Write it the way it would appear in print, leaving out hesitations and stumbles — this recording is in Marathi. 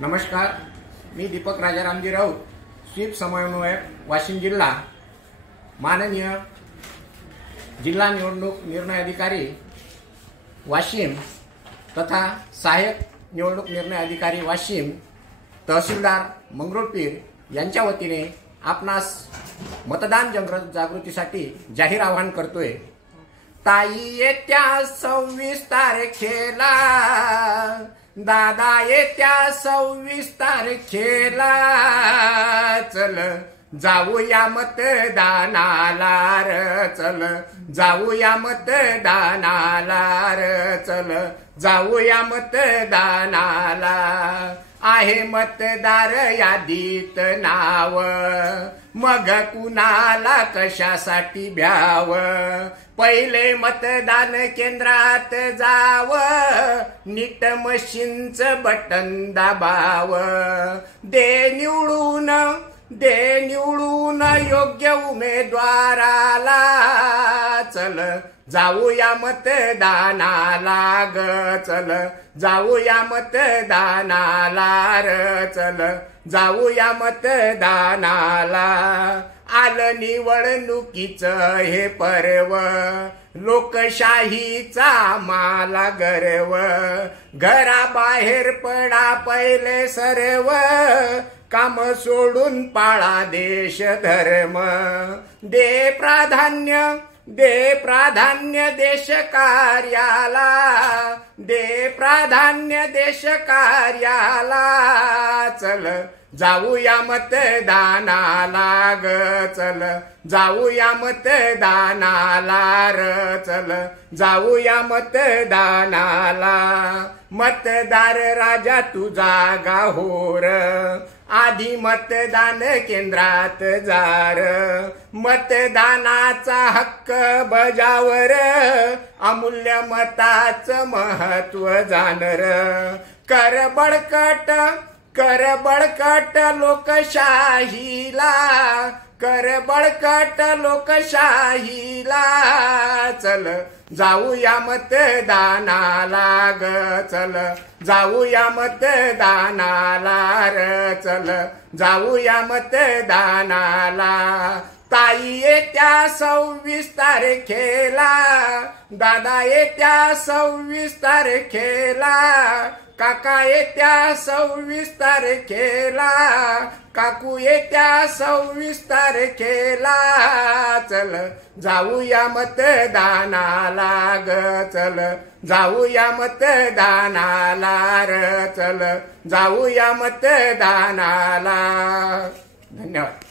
नमस्कार, मी दीपक राजारामजी राऊत, स्वीप समन्वयक, वाशिम जिल्हा. माननीय जिल्हा निवडणूक निर्णय अधिकारी वाशिम तथा सहाय्यक निवडणूक निर्णय अधिकारी वाशिम, तहसीलदार मंगरुळपीर यांच्या वतीने आपणास मतदान जागृतीसाठी जाहीर आवाहन करतोय. ताई येत्या 26 तारखेला, दादा येत्या 26 तारखेला, चल जाऊया मतदानाला र, चल जाऊया मतदानाला र, चल जाऊया मतदानाला. आहे मतदार यादीत नाव, मग कुणाला कशासाठी भ्याव. पहिले मतदान केंद्रात जाव, नीट मशीनचं बटन दाबाव. दे निवडून योग्य उमेदवाराला, चल जाऊया मतदानाला ग, चल जाऊया मतदानाला र, चल जाऊया मतदानाला. आलं निवडणुकीचं हे पर्व, लोकशाहीचा माला गर्व. घराबाहेर पडा पहिले सर्व, काम सोडून पाळा देश धर्म. दे प्राधान्य देश कार्याला, दे प्राधान्य देश कार्याला. चल जाऊया मतदानाला ग, चल जाऊया मतदानाला र, चल जाऊया मतदानाला. मतदार राजा तुझा गाहोर, आधी मतदान केंद्रात जार. मतदानाचा हक्क बजावर, अमूल्य मताचं महत्व जानर. कर बळकट लोकशाहीला, कर बळकट लोकशाहीला. चल जाऊया मतदानाला ग, चल जाऊया मतदानाला र, चल जाऊया मतदानाला. ताई येत्या 26 तारखेला, दादा येत्या 26 तारखेला, काका येत्या 26 तारखेला, काकू येत्या 26 तारखेला. चल जाऊया मतदानाला ग, चल जाऊया मतदानाला र, चल जाऊया मतदानाला. धन्यवाद.